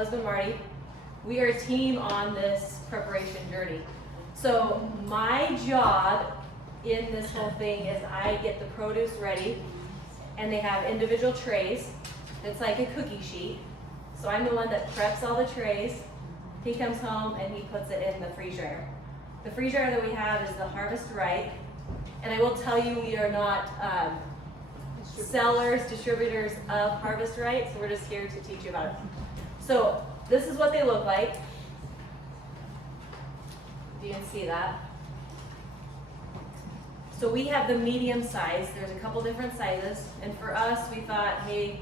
husband Marty. We are a team on this preparation journey. So my job in this whole thing is I get the produce ready, and they have individual trays. It's like a cookie sheet. So I'm the one that preps all the trays. He comes home and he puts it in the freeze dryer. The freeze dryer that we have is the Harvest Right. And I will tell you, we are not sellers, distributors of Harvest Right, so we're just here to teach you about it. So this is what they look like. You can see that. So we have the medium size. There's a couple different sizes. And for us, we thought, hey,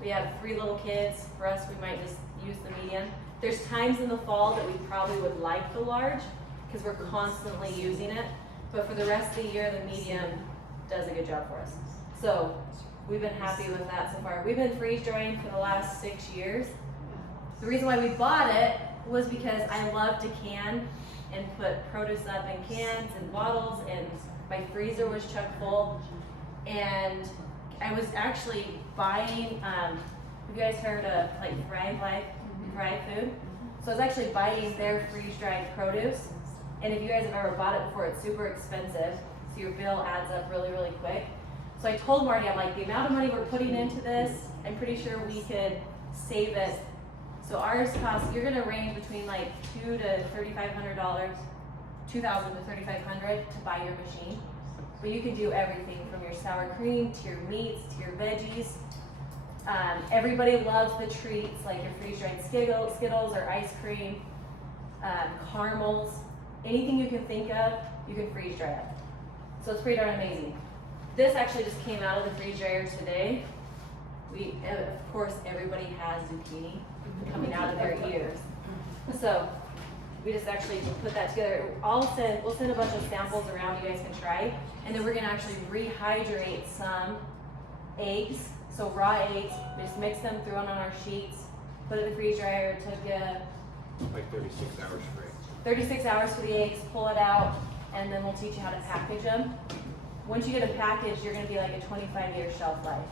we have 3 little kids. For us, we might just use the medium. There's times in the fall that we probably would like the large because we're constantly using it. But for the rest of the year, the medium does a good job for us. So we've been happy with that so far. We've been freeze drying for the last 6 years. The reason why we bought it was because I love to can and put produce up in cans and bottles, and my freezer was chock full. And I was actually buying, have you guys heard of like Thrive Food? So I was actually buying their freeze dried produce. And if you guys have ever bought it before, it's super expensive. So your bill adds up really, really quick. So I told Marty, I'm like, the amount of money we're putting into this, I'm pretty sure we could save it. So ours costs, you're gonna range between like $2,000 to $3,500, $2,000 to $3,500 to buy your machine. But you can do everything from your sour cream to your meats to your veggies. Everybody loves the treats like your freeze-dried Skittles or ice cream, caramels, anything you can think of, you can freeze dry it. So it's pretty darn amazing. This actually just came out of the freeze dryer today. Of course, everybody has zucchini coming out of their ears. So we just actually put that together. We'll send a bunch of samples around you guys can try. And then we're gonna actually rehydrate some eggs. So raw eggs, we just mix them, throw them on our sheets, put it in the freeze dryer. It took like 36 hours for eggs. 36 hours for the eggs, pull it out, and then we'll teach you how to package them. Once you get a package, you're gonna be like a 25-year shelf life.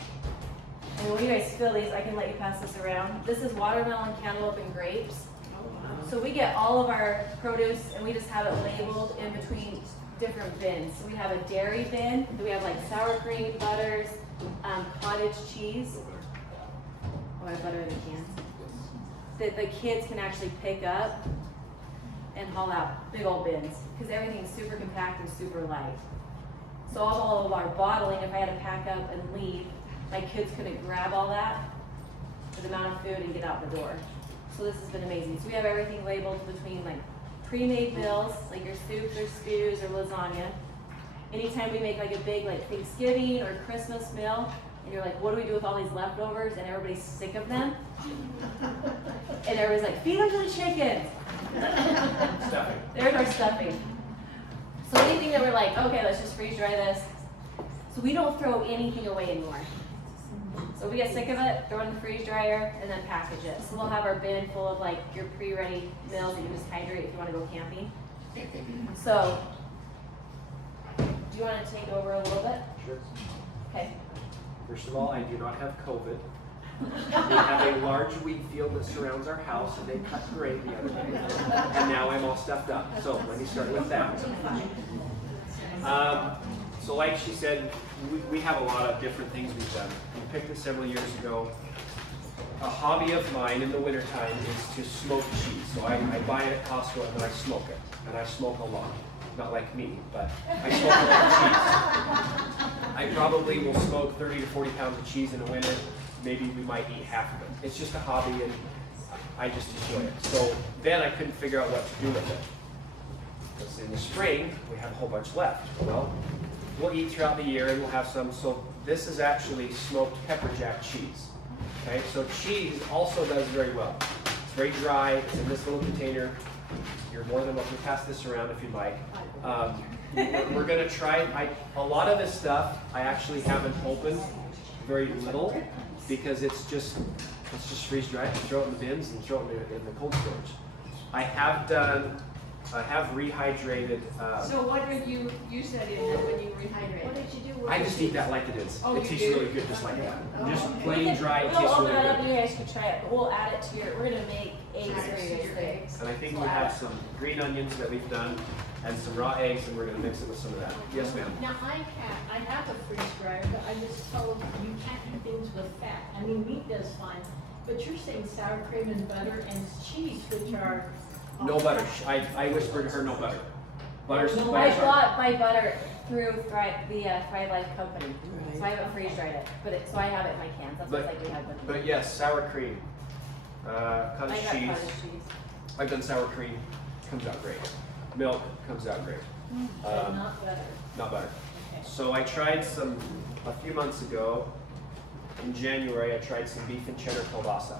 And when you guys fill these, I can let you pass this around. This is watermelon, cantaloupe, and grapes. So we get all of our produce and we just have it labeled in between different bins. So we have a dairy bin, then we have like sour cream, butters, cottage cheese. Oh, I have butter in the cans. That the kids can actually pick up and haul out big old bins because everything's super compact and super light. So all of our bottling, if I had to pack up and leave, my kids couldn't grab all that for the amount of food and get out the door. So this has been amazing. So we have everything labeled between like pre-made meals, like your soups or stews or lasagna. Anytime we make like a big like Thanksgiving or Christmas meal, and you're like, what do we do with all these leftovers? And everybody's sick of them. And everybody's like, feed them to the chickens. Stuffing. There's our stuffing. So anything that we're like, okay, let's just freeze dry this. So we don't throw anything away anymore. So we get sick of it, throw it in the freeze dryer, and then package it. So we'll have our bin full of like your pre-ready meals that you just hydrate if you want to go camping. So, do you want to take over a little bit? Sure. Okay. First of all, I do not have COVID. We have a large wheat field that surrounds our house, and they cut grain the other day. And now I'm all stuffed up. So let me start with that. So like she said, we have a lot of different things we've done. We picked it several years ago. A hobby of mine in the wintertime is to smoke cheese. So I buy it at Costco and then I smoke it. And I smoke a lot. Not like me, but I smoke a lot of cheese. I probably will smoke 30 to 40 pounds of cheese in the winter. Maybe we might eat half of it. It's just a hobby and I just enjoy it. So then I couldn't figure out what to do with it. Because in the spring, we have a whole bunch left. Well, we'll eat throughout the year and we'll have some. So this is actually smoked pepper jack cheese. Okay, so cheese also does very well. It's very dry, it's in this little container. You're more than welcome to pass this around if you'd like. We're gonna try, a lot of this stuff I actually haven't opened, very little, because it's just freeze dry, throw it in the bins and throw it in the cold storage. I have done I have rehydrated. So what did you said in it when you rehydrated? What did you do? I just eat that like it is. Oh, It you tastes do? really good just like that. Oh, Just okay. plain dry, it We'll tastes open really that up good. and you guys can try it, but we'll add it to your, we're gonna make eggs for you guys today. And I think So we add have it. some green onions that we've done and some raw eggs, and we're gonna mix it with some of that. Yes, ma'am. Now, I have a freeze dryer, but I was told you can't eat things with fat. I mean, meat does fine, but you're saying sour cream and butter and cheese, which are. No butter. I whispered to her no butter. Butter's No I butter's bought my butter through Thrive Life Company, so I haven't freeze dried it, so I have it in my cans, that's But- what's like we have with. But yes, sour cream. I Cottage got cheese. cottage cheese. I've done sour cream. Comes out great. Milk comes out great. But not butter. Not butter. Okay. So I tried some a few months ago. In January, I tried some beef and cheddar kielbasa.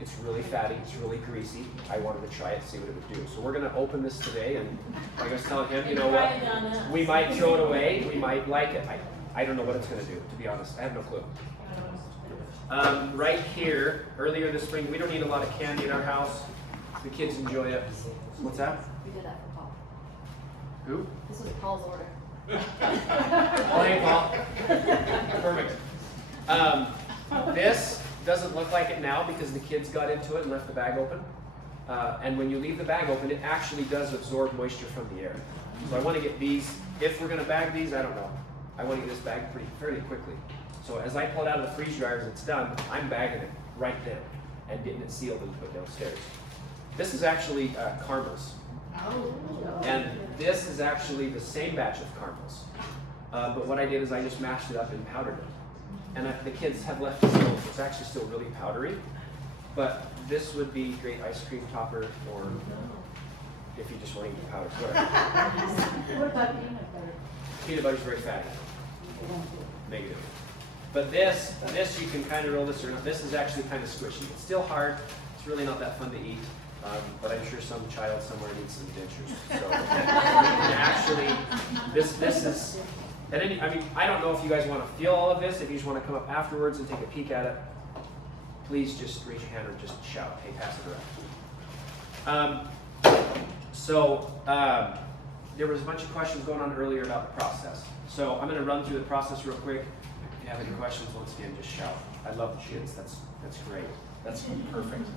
It's really fatty, it's really greasy. I wanted to try it, see what it would do. So we're gonna open this today, and like I was telling him, you know Try what? it on us. We might throw it away, we might like it. I don't know what it's gonna do, to be honest. I have no clue. Right here, earlier this spring, we don't eat a lot of candy in our house. The kids enjoy it. What's that? We did that for Paul. Who? This was Paul's order. Oh, hey, Paul. Perfect. This doesn't look like it now because the kids got into it and left the bag open. And when you leave the bag open, it actually does absorb moisture from the air. So I want to get these, if we're going to bag these, I don't know. I want to get this bag fairly quickly. So as I pull it out of the freeze dryer as it's done, I'm bagging it right then and getting it sealed and put downstairs. This is actually Carmel's. Oh. And this is actually the same batch of caramels. But what I did is I just mashed it up and powdered it. And the kids have left it still, it's actually still really powdery. But this would be great ice cream topper, or if you just want to eat the powder, whatever. What about peanut butter? Peanut butter's very fatty. Negative. But this you can kind of roll this around. This is actually kind of squishy. It's still hard. It's really not that fun to eat. But I'm sure some child somewhere needs some dentures. So actually, this is. And any, I mean, I don't know if you guys want to feel all of this. If you just want to come up afterwards and take a peek at it, please just raise your hand or just shout. Hey, pass it around. There was a bunch of questions going on earlier about the process. So I'm going to run through the process real quick. If you have any questions, once again, just shout. I love the kids. That's great. That's perfect.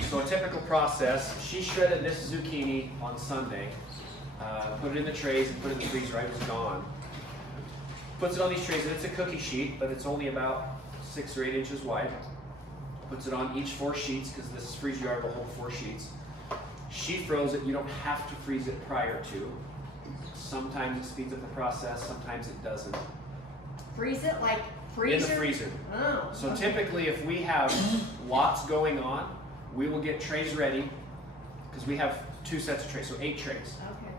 So a typical process, she shredded this zucchini on Sunday, put it in the trays and put it in the freezer. It was gone. Puts it on these trays, and it's a cookie sheet, but it's only about 6 or 8 inches wide. Puts it on each 4 sheets, because this freezer jar will hold 4 sheets. She froze it. You don't have to freeze it prior to. Sometimes it speeds up the process, sometimes it doesn't. Freeze it like freezer? In the freezer. Oh. So typically if we have lots going on, we will get trays ready, because we have 2 sets of trays, so 8 trays. Okay.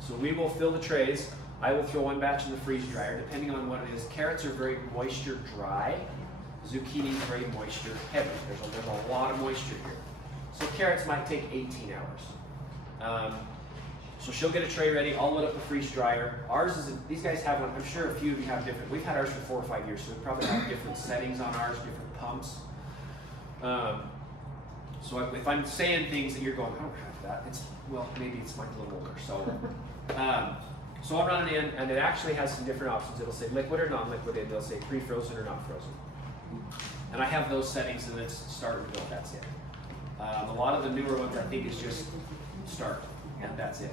So we will fill the trays. I will throw 1 batch in the freeze dryer, depending on what it is. Carrots are very moisture dry. Zucchini is very moisture heavy. There's a lot of moisture here. So carrots might take 18 hours. So she'll get a tray ready. I'll load up the freeze dryer. Ours is, these guys have one. I'm sure a few of you have different. We've had ours for 4 or 5 years, so we probably have different settings on ours, different pumps. So if I'm saying things that you're going, I don't have that, it's, well, maybe it's like a little older. So I'll run it in, and it actually has some different options. It'll say liquid or non-liquid, and they'll say pre-frozen or not frozen. And I have those settings, and it's start and go, that's it. A lot of the newer ones, I think, is just start, and that's it.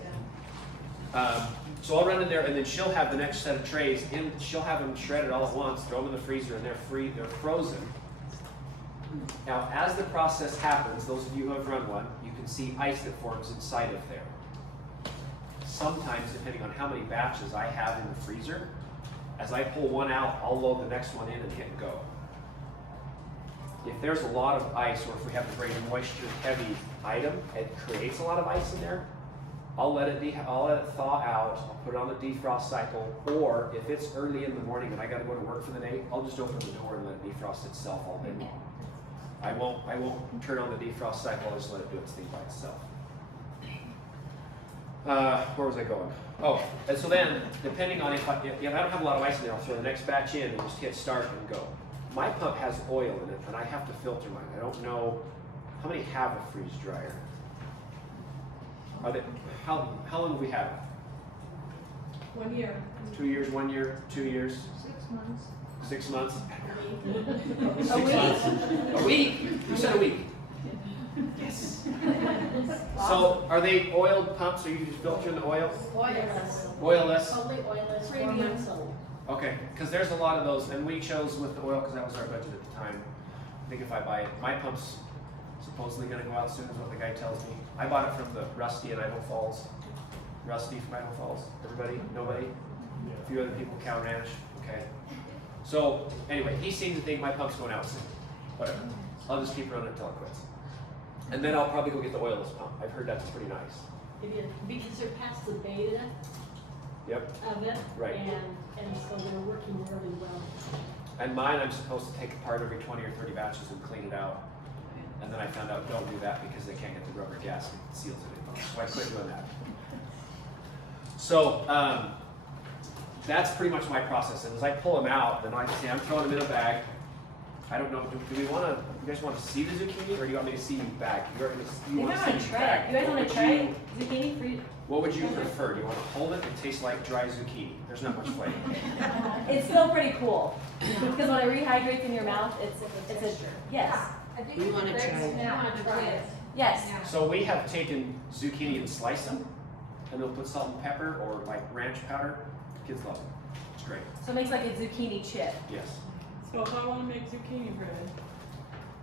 So I'll run in there, and then she'll have the next set of trays in. She'll have them shredded all at once, throw them in the freezer, and they're frozen. Now, as the process happens, those of you who have run one, you can see ice that forms inside of there. Sometimes, depending on how many batches I have in the freezer, as I pull one out, I'll load the next one in and hit go. If there's a lot of ice, or if we have a very moisture-heavy item, it creates a lot of ice in there, I'll let it thaw out, I'll put it on the defrost cycle, or if it's early in the morning and I gotta go to work for the day, I'll just open the door and let it defrost itself all day long. I won't turn on the defrost cycle, I'll just let it do its thing by itself. Where was I going? Oh, and so then, depending on if I don't have a lot of ice in there, I'll throw the next batch in and just hit start and go. My pump has oil in it, and I have to filter mine. I don't know How many have a freeze dryer? Are they, how long have we had it? 1 year. 2 years, 1 year, 2 years, 6 months. 6 months? A week. A week? You said a week. Yes. So are they oiled pumps or you just filter in the oil? Oilless. Oilless? Totally oilless, 4 Premium. months old. Okay, because there's a lot of those, and we chose with the oil because that was our budget at the time. I think if I buy it, my pump's supposedly going to go out soon is what the guy tells me. I bought it from the Rusty in Idaho Falls. Rusty from Idaho Falls. Everybody? Nobody? A few other people, Cow Ranch. Okay. So anyway, he seemed to think my pump's going out soon. Whatever. I'll just keep running until it quits. And then I'll probably go get the oilless pump. I've heard that's pretty nice. Because they're past the beta Yep. of it. Right. And so they're working really well. And mine, I'm supposed to take apart every 20 or 30 batches and clean it out. And then I found out don't do that because they can't get the rubber gasket seals it anymore. So I quit doing that. So that's pretty much my process. And as I pull them out, then I say I'm throwing them in a bag. I don't know. Do we want to? You guys want to see the zucchini, or do you want me to see you bag? You You want guys to want see to me try bag? it? You guys What want to would try you- zucchini free? What would you prefer? Do you want to hold it and taste like dry zucchini? There's not much flavor. It's still pretty cool because when it rehydrates in your mouth, it's a yes, I think We wanna try it. now to try it. yes. So we have taken zucchini and sliced them, and they'll put salt and pepper or like ranch powder. Kids love them. It's great. So it makes like a zucchini chip. Yes. So if I want to make zucchini bread,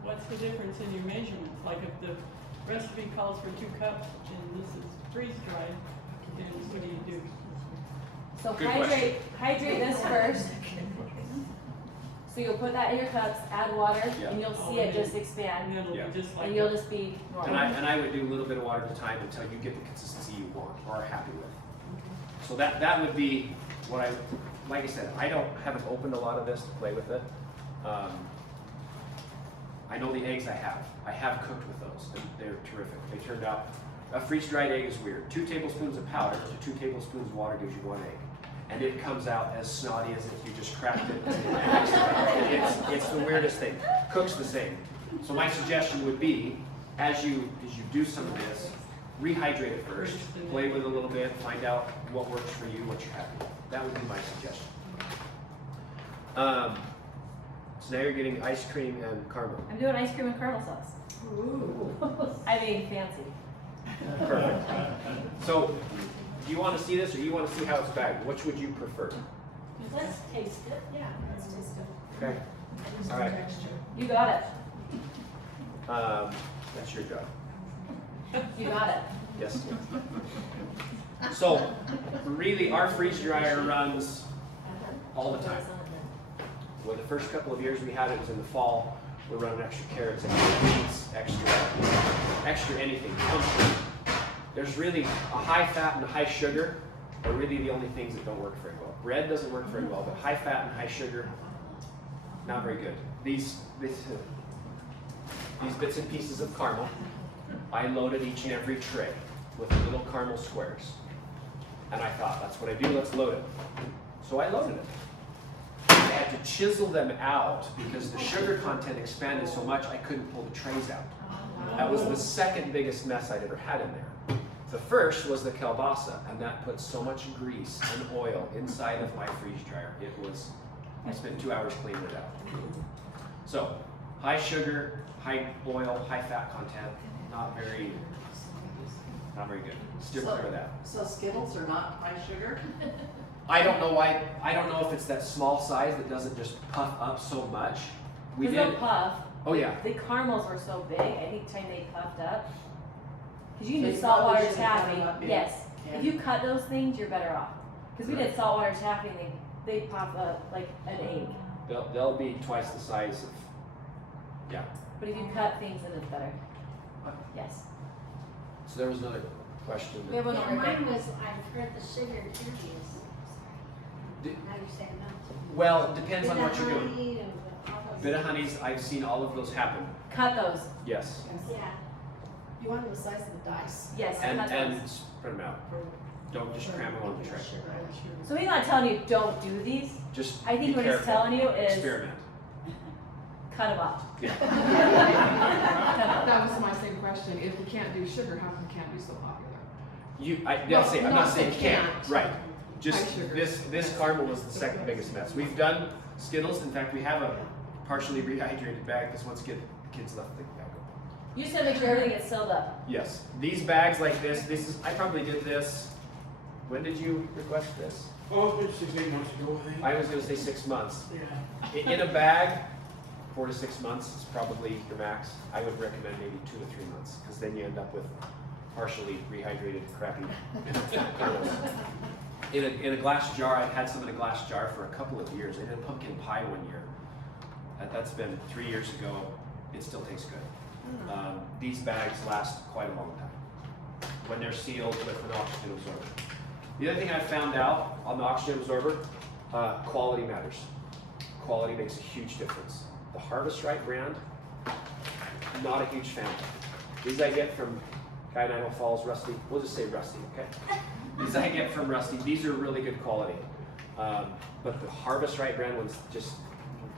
what's the difference in your measurements? Like if the recipe calls for 2 cups and this is freeze dried, then what do you do? So Good hydrate this first. So you'll put that in your cups, add water, Yeah. and you'll see it just expand, And it'll Yeah. be just like and you'll just be And normal. I would do a little bit of water at a time until you get the consistency you want or are happy with. So that would be what like I said, haven't opened a lot of this to play with it. I know the eggs I have cooked with those, and they're terrific. They turned out, a freeze-dried egg is weird. 2 tablespoons of powder to 2 tablespoons of water gives you 1 egg. And it comes out as snotty as if you just cracked it. It's the weirdest thing. Cooks the same. So my suggestion would be, as you do some of this, rehydrate it first, play with it a little bit, find out what works for you, what you're happy with. That would be my suggestion. So now you're getting ice cream and caramel. I'm doing ice cream and caramel sauce. I mean, fancy. Perfect. So, do you want to see this or you want to see how it's bagged? Which would you prefer? Let's taste it. Yeah, let's taste it. Okay. All right. You got it. That's your job. You got it. Yes. So, really, our freeze dryer runs all the time. Well, the first couple of years we had it was in the fall. We're running extra carrots, extra beets, extra anything. Pumpkin. There's really a high fat and a high sugar are really the only things that don't work very well. Bread doesn't work very well, but high fat and high sugar, not very good. These bits and pieces of caramel, I loaded each and every tray with little caramel squares. And I thought, that's what I do, let's load it. So I loaded it. I had to chisel them out because the sugar content expanded so much I couldn't pull the trays out. That was the second biggest mess I'd ever had in there. The first was the kielbasa, and that put so much grease and oil inside of my freeze dryer. I spent 2 hours cleaning it out. So, high sugar, high oil, high fat content, not very good. Steer clear of that. So Skittles are not high sugar? I don't know why. I don't know if it's that small size that doesn't just puff up so much. We There's did. no puff. Oh yeah. The caramels were so big, anytime they puffed up. Because you can So do you saltwater probably should've cut them taffy. up big. Yes. Yeah. If you cut those things, you're better off. Because we did saltwater taffy and they pop up like an egg. They'll be twice the size of. Yeah. But if you cut things, then it's better. Yes. So there was another question. We have one Yeah, over mine here. was, I've heard the sugar curious. Did- Now you're saying not. Well, it depends on what you're doing. Honey and all those- Bit of honeys, I've seen all of those happen. Cut those. Yes. Yeah. You want them the size of the dice? Yes. And cut and those. spread them out. Don't just cram them on the tray. So he's not telling you don't do these. Just I think be what he's careful. telling you is Experiment. cut them off. Yeah. That was my same question. If we can't do sugar, how come candy is so popular? I'm Well, not saying not can't. can't. Right. Just High sugar. this caramel was the second biggest mess. We've done Skittles. In fact, we have a partially rehydrated bag because once kids left the bag open. You just gotta make sure everything gets sealed up. Yes. These bags like this is, I probably did this, when did you request this? Oh, it's 6, 8 months ago, I think. I was gonna say 6 months. Yeah. In a bag, 4 to 6 months is probably the max. I would recommend maybe 2 to 3 months, because then you end up with partially rehydrated, crappy kernels. In a glass jar, I've had some in a glass jar for a couple of years. I did a pumpkin pie one year. That's been 3 years ago. It still tastes good. These bags last quite a long time when they're sealed with an oxygen absorber. The other thing I found out on the oxygen absorber, quality matters. Quality makes a huge difference. The Harvest Right brand, not a huge fan. These I get from Guy in Idaho Falls, Rusty. We'll just say Rusty, okay? These I get from Rusty. These are really good quality. But the Harvest Right brand ones, just,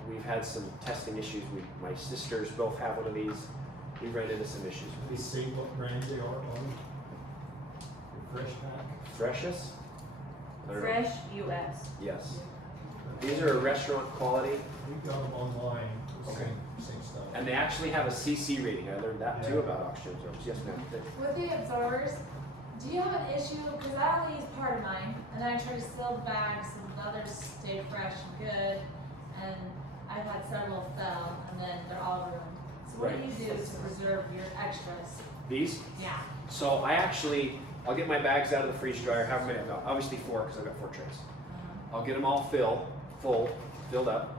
we've had some testing issues. My sisters both have one of these. We've run into some issues with They these. say what brand they are on the fresh pack. Freshest? I don't know. Fresh US. Yes. These are restaurant quality, We got them online, the Okay. same stuff. and they actually have a CC rating. I learned that too Yeah. about oxygen absorbers. Yes, ma'am. With the absorbers, do you have an issue, because I only use part of mine, and then I try to seal the bags and the others stay fresh and good, and I've had several fell, and then they're all ruined. So what do Right. you do to preserve your extras? These? Yeah. So I'll get my bags out of the freeze dryer, however many I've got, obviously 4, because I've got 4 trays. I'll get them all filled up.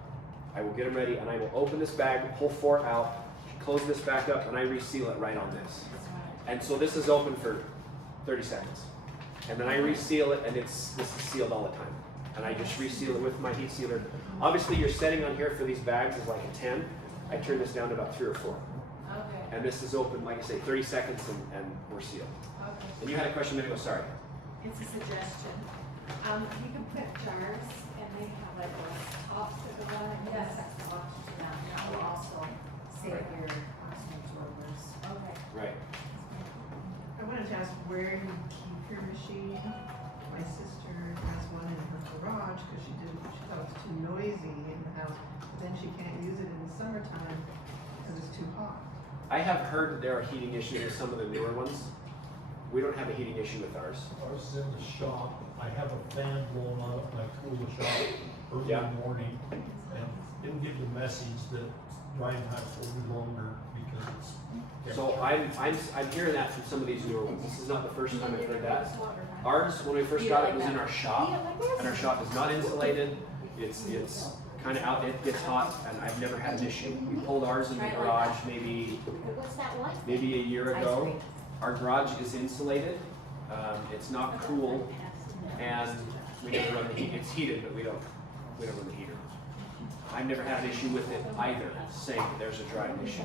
I will get them ready, and I will open this bag, pull 4 out, close this back up, and I reseal it right on this. And so this is open for 30 seconds. And then I reseal it, and this is sealed all the time. And I just reseal it with my heat sealer. Obviously, your setting on here for these bags is like a 10. I turn this down to about 3 or 4. Okay. And this is open, like I say, 30 seconds, and we're sealed. Okay. And you had a question a minute ago, sorry. It's a suggestion. You can put jars and they have like a top to the one and Yes. that's the oxygen out. That will also save your oxygen absorbers. Okay. Right. I wanted to ask where you keep your machine. My sister has one in her garage because she thought it was too noisy in the house. But then she can't use it in the summertime because it's too hot. I have heard that there are heating issues with some of the newer ones. We don't have a heating issue with ours. Ours is in the shop. I have a fan blowing on it when I cool the shop early Yeah. in the morning. And didn't get the message that drying times will be longer because it's. So I'm hearing that from some of these newer ones. This is not the first time I've heard that. Ours, when we first got it, was in our shop, and our shop is not insulated. It's kind of out. It gets hot, and I've never had an issue. We pulled ours in the garage maybe a year ago. Our garage is insulated. It's not cool, and we never run the heat. It's heated, but we don't run the heater. I've never had an issue with it either, saying that there's a drying issue.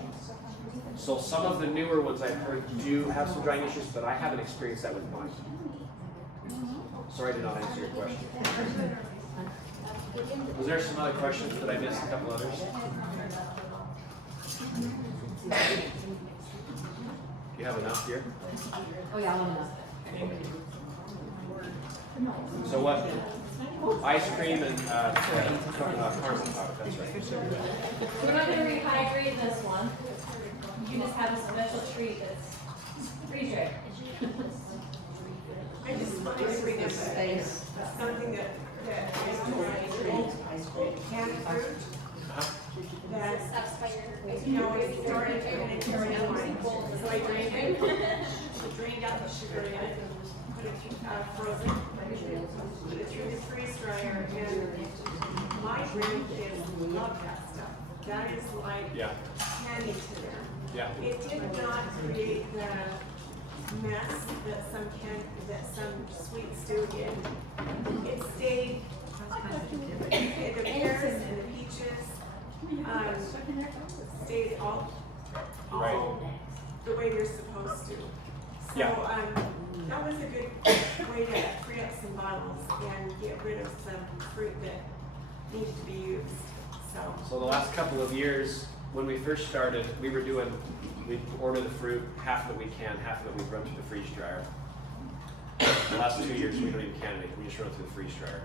So some of the newer ones I've heard do have some drying issues, but I haven't experienced that with mine. Sorry to not answer your question. Was there some other questions that I missed? A couple others? You have enough here? Oh yeah, I'm enough. So what? Ice cream and caramel powder, that's right. We're not gonna rehydrate this one. You just have a special treat that's freeze dried. I just want to bring up something that is canned fruit. That, you know, it started and it turned out like, so I drained it, drained out the sugar in it, put it frozen, put it through the freeze dryer, and my grandkids love that stuff. That is like Yeah, candy to them. yeah. It did not create the mess that some sweet stew did. It stayed, the pears and the peaches, stayed all the way they're supposed to. So, Yeah. that was a good way to free up some bottles and get rid of some fruit that needed to be used, so. So the last couple of years, when we first started, we'd order the fruit, half of it we can, half of it we'd run through the freeze dryer. The last 2 years, we don't even can it, we just run it through the freeze dryer.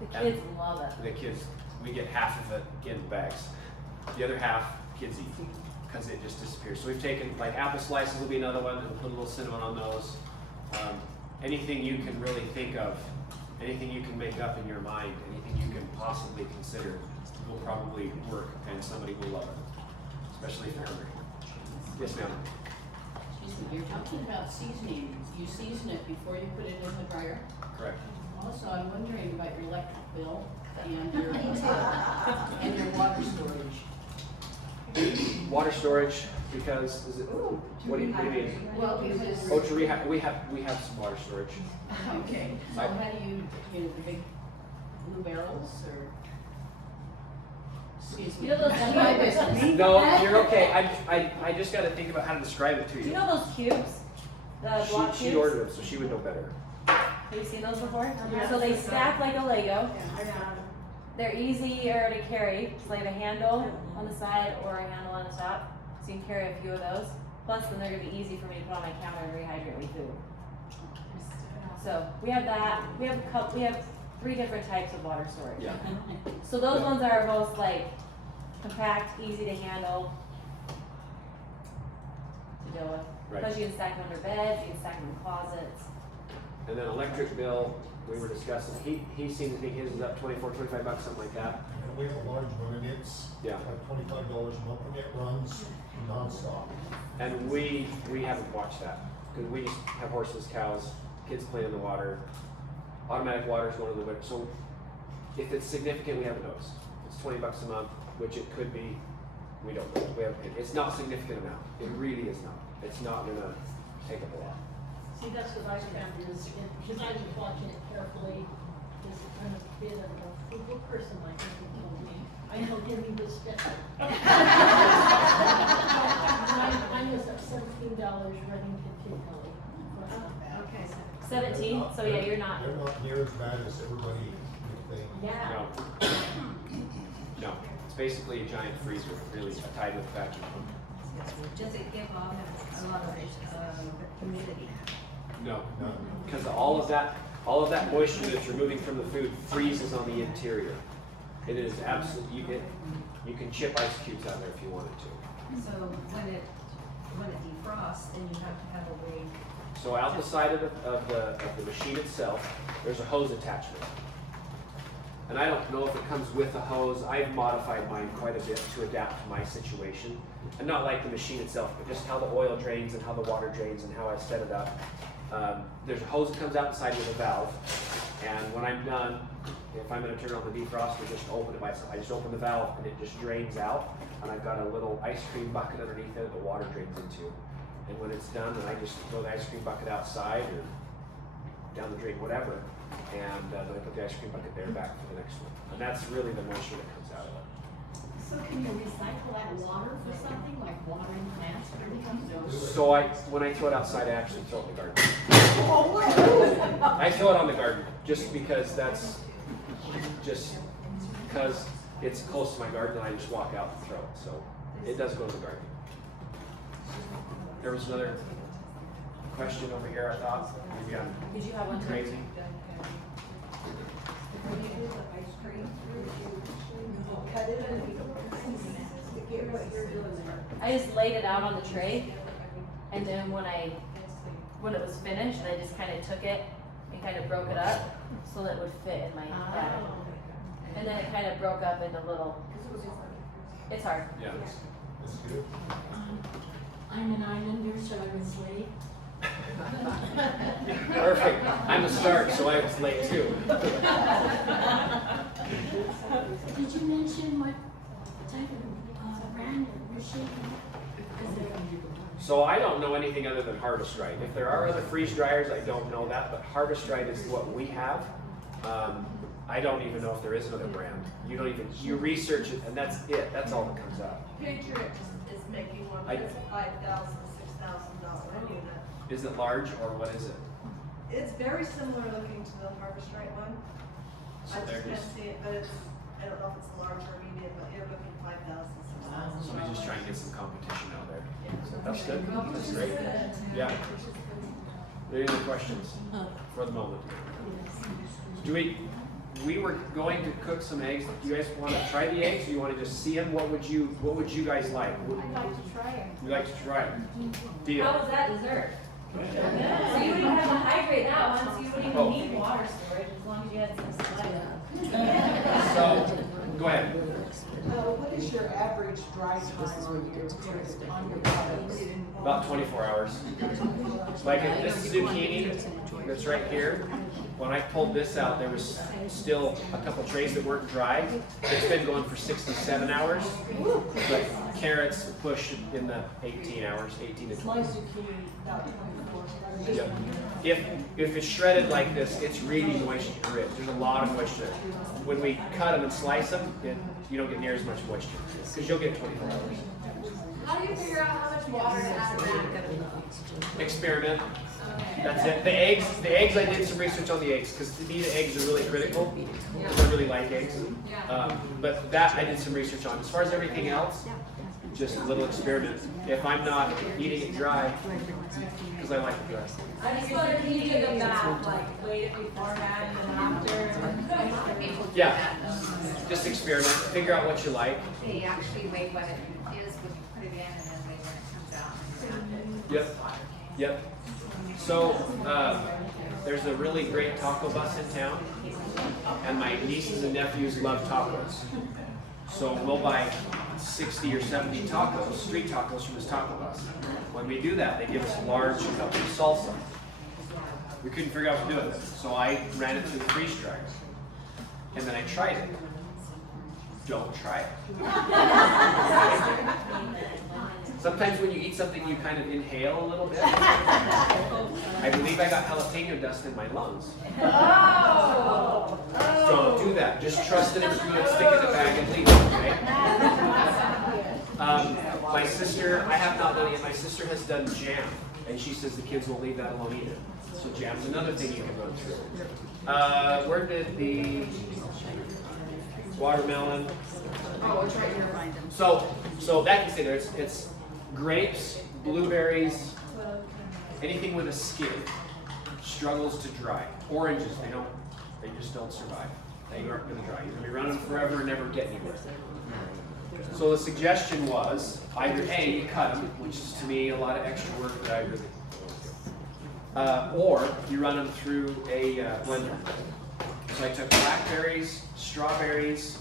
The kids love it. The kids, we get half of it in bags. The other half, kids eat, because it just disappears. So we've taken, like apple slices will be another one, and we'll put a little cinnamon on those. Anything you can really think of, anything you can make up in your mind, anything you can possibly consider will probably work, and somebody will love it, especially if you're hungry. Yes, ma'am. You're talking about seasoning. You season it before you put it in the dryer? Correct. Also, I'm wondering about your electric bill and your water storage. Water storage, because is it? What do you mean? Well, because. Oh, we have some water storage. Okay, so how do you the big blue barrels or? Excuse me. You know those That's my business. No, you're okay. I just got to think about how to describe it to Do you. you know those cubes? The block She cubes? ordered them, so she would know better. Have you seen those before? So they stack like a Lego. They're easier to carry. It's like a handle on the side or a handle on the top. So you can carry a few of those. Plus, then they're gonna be easy for me to put on my counter and rehydrate my food. So we have that. We have 3 different types of water storage. Yeah. So those ones are most like compact, easy to handle to deal with. Right. Because you can stack them under beds, you can stack them in closets. And then electric bill, we were discussing. He seemed to think his is up $24, $25, something like that. And we have a large one, and it's Yeah. like $25 a month, and it runs nonstop. And we haven't watched that because we just have horses, cows, kids play in the water. Automatic water is one of the winter. So if it's significant, we haven't noticed. It's $20 a month, which it could be. We don't know. We haven't paid. It's not a significant amount. It really is not. It's not gonna take up a lot. See, that's what I found is, because I was watching it carefully, is I'm a bit of a frugal person, like you told me. I know, give me this step. Mine was up $17 running continually. Okay, so 17. So yeah, you're not. They're not near as bad as everybody would think. Yeah. No. No. It's basically a giant freezer, really, tied with a vacuum pump. Does it give off a lot of humidity? No, because all of that moisture that's removing from the food freezes on the interior. It is absolutely, you can chip ice cubes out there if you wanted to. So when it defrosts, then you have to have a way. So out the side of the machine itself, there's a hose attachment. And I don't know if it comes with a hose. I've modified mine quite a bit to adapt to my situation. And not like the machine itself, but just how the oil drains and how the water drains and how I set it up. There's a hose that comes out the side with a valve. And when I'm done, if I'm gonna turn on the defroster, just open it myself. I just open the valve and it just drains out. And I've got a little ice cream bucket underneath it that the water drains into. And when it's done, then I just throw the ice cream bucket outside or down the drain, whatever. And then I put the ice cream bucket there back for the next one. And that's really the moisture that comes out of it. So can you recycle that water for something, like watering plants or anything? So when I throw it outside, I actually throw it in the garden. I throw it on the garden just because it's close to my garden and I just walk out and throw it. So it does go in the garden. There was another question over here, I thought. Maybe I'm Did you have one? crazy. When you do the ice cream, you cut it and you get what you're doing there. I just laid it out on the tray, and then when it was finished, I just kind of took it and kind of broke it up so that it would fit in my bag. And then it kind of broke up into little. It's hard. Yeah. That's good. I'm an islander, so I was late. Perfect. I'm a start, so I was late too. Did you mention what type of brand or machine? So I don't know anything other than Harvest Right. If there are other freeze dryers, I don't know that, but Harvest Right is what we have. I don't even know if there is another brand. You research it and that's it. That's all that comes out. Patriot is making one I- that's $5,000, $6,000 unit. Is it large or what is it? It's very similar looking to the Harvest Right one. So I they're just can't just- see it, but I don't know if it's large or medium, but you're looking So we're just trying to get some competition out there. So that's good. That's great. Yeah. Are there any other questions for the moment? We were going to cook some eggs. Do you guys want to try the eggs, or you want to just see them? What would you guys like? I'd like to try it. You'd like to try it? Deal. How was that dessert? So you wouldn't even have to hydrate that one, so you wouldn't even need water storage as long as you had some saliva. So, go ahead. What is your average dry time on your products? About 24 hours. Like this zucchini that's right here, when I pulled this out, there was still a couple trays that weren't dry. It's been going for 67 hours. But carrots push in the 18 hours, 18 to 20. Yep. If it's shredded like this, it's really moisture rich. There's a lot of moisture. When we cut them and slice them, you don't get near as much moisture because you'll get 24 hours. How do you figure out how much water to add back? Experiment. That's it. The eggs. I did some research on the eggs because to me the eggs are really critical. Because I really like eggs. But that I did some research on. As far as everything else, just a little experiment. If I'm not eating it dry, because I like it dry. I just wondered if you did them back, like wait it beforehand and after. Yeah. Just experiment. Figure out what you like. They actually weigh what it is, we put it in, and then weigh when it comes out. Yep. Yep. So there's a really great taco bus in town, and my nieces and nephews love tacos. So we'll buy 60 or 70 tacos, street tacos from this taco bus. When we do that, they give us large cups of salsa. We couldn't figure out what to do with it, so I ran it through the freeze dryer, and then I tried it. Don't try it. Sometimes when you eat something, you kind of inhale a little bit. I believe I got jalapeno dust in my lungs. Oh! Don't do that. Just trust that it's good, stick it in the bag, and leave it, okay? My sister, I have not done it yet. My sister has done jam, and she says the kids will leave that alone either. So jam's another thing you can run through. Where did the watermelon? Oh, it's right here. So that can stay there. It's grapes, blueberries, anything with a skin struggles to dry. Oranges, they just don't survive. They aren't going to dry. You're going to be running forever and never get anywhere. So the suggestion was either A, you cut them, which is to me a lot of extra work that I really, or you run them through a blender. So I took blackberries, strawberries,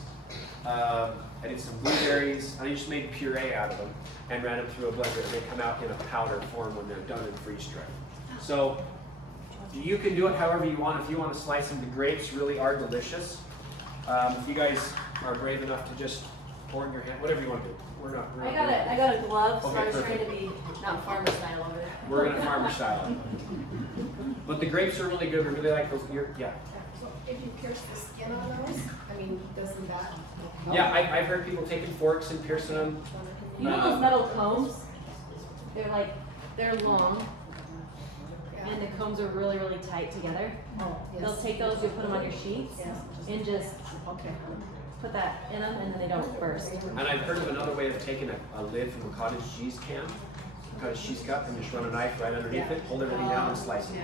I did some blueberries, and I just made puree out of them and ran them through a blender. They come out in a powder form when they're done in freeze dry. So you can do it however you want. If you want to slice them, the grapes really are delicious. If you guys are brave enough to just pour in your hand, whatever you want to do. We're not. I got a glove, so Okay, I was perfect. trying to be not farmer style over there. We're gonna farmer style it. But the grapes are really good. We really like those. Yeah. If you pierce the skin on those, I mean, doesn't that help? Yeah, I've heard people taking forks and piercing them. You know those metal combs? They're long, and the combs are really, really tight together. Oh, They'll take those, you'll put them on your sheets, and just put that in them, and then they don't burst. And I've heard of another way of taking a lid from a cottage cheese can, a cottage cheese cup, and just run a knife right underneath it, hold everything down and slice it.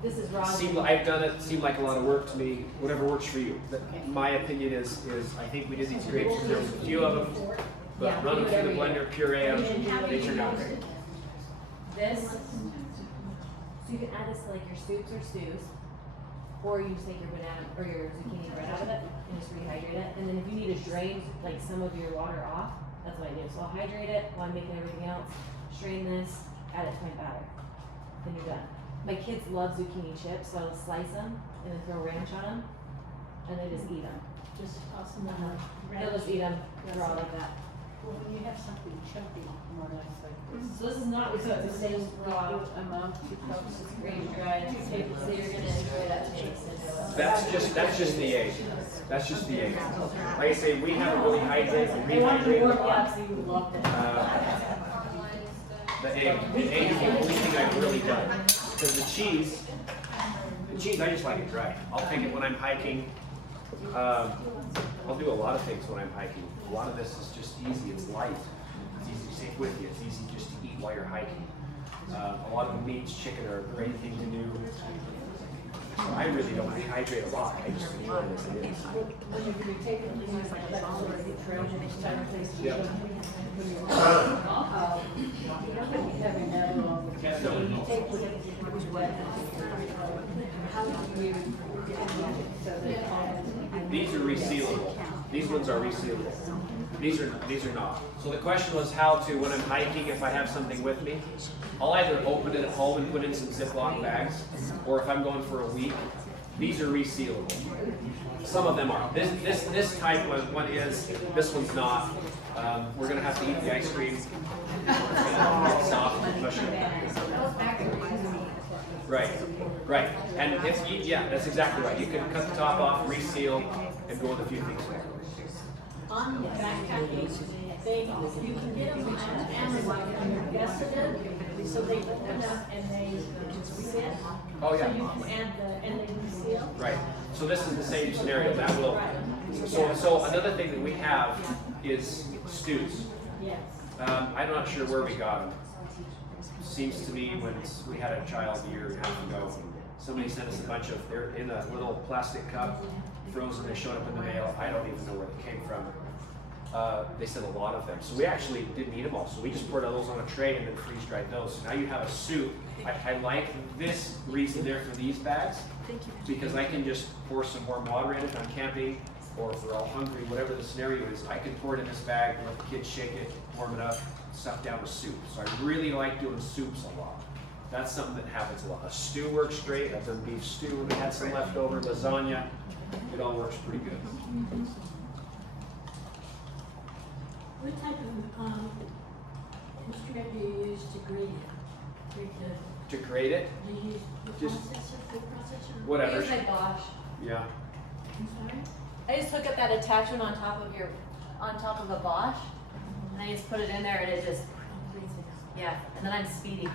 This is raw. I've done it, seemed like a lot of work to me, whatever works for you. But my opinion is I think we did these grapes, and there was a few of them, but run them through the blender, puree them, they turned out great. This, so you can add this to like your soups or stews, or you just take your banana or your zucchini bread out of it and just rehydrate it. And then if you need to drain like some of your water off, that's what I do. So I'll hydrate it while I'm making everything else, strain this, add it to my batter. Then you're done. My kids love zucchini chips, so I'll slice them and then throw ranch on them, and they just eat them. Just toss them on the They'll just eat them raw like that. Well, when you have something chunky, more nice like this. So this is not the same raw amount because it's freeze dried. So you're gonna enjoy that taste. That's just the egg. That's just the egg. Like I say, we haven't really hydrated and They want to warm rehydrated. you up, so you love it. The egg is the only thing I've really done. Because the cheese, I just like it dry. I'll take it when I'm hiking. I'll do a lot of things when I'm hiking. A lot of this is just easy, it's light. It's easy to take with you, it's easy just to eat while you're hiking. A lot of the meats, chicken are a great thing to do. So I really don't hydrate a lot, I just enjoy it as it is. When you're taking these like trail these type of things, Yep. heavy metal, so you take what's wet, how do you, so that These are resealable. These ones are resealable. These are not. So the question was how to, when I'm hiking, if I have something with me, I'll either open it at home and put it in some Ziploc bags, or if I'm going for a week, these are resealable. Some of them are. This type one is, this one's not. We're gonna have to eat the ice cream. It's gonna get soft and mushy. Right, right. And if you, yeah, that's exactly right. You can cut the top off, reseal, and go with a few things. on the backpacking, you can get them on Amazon and they're vested, so they open up and they sit. Oh, yeah. So you can add the, and they reseal. Right. So this is the same scenario. That will. So another thing that we have is stews. Yes. I'm not sure where we got them. Seems to me when we had a child a year and a half ago, somebody sent us a bunch of, they're in a little plastic cup, frozen, they showed up in the mail. I don't even know where they came from. They sent a lot of them. So we actually didn't eat them all. So we just poured those on a tray and then freeze dried those. So now you have a soup. I like this reason there for these bags because I can just pour some warm water in if I'm camping or if we're all hungry, whatever the scenario is. I can pour it in this bag, let the kids shake it, warm it up, stuff down with soup. So I really like doing soups a lot. That's something that happens a lot. A stew works great. I've done beef stew and we had some leftover lasagna. It all works pretty good. What type of instrument do you use to grate it? To grate it? Do you use the Just processor, food processor? whatever. I use my Bosch. Yeah. I'm sorry? I just hook up that attachment on top of a Bosch, and I just put it in there, and it just, yeah, and then I'm speedy.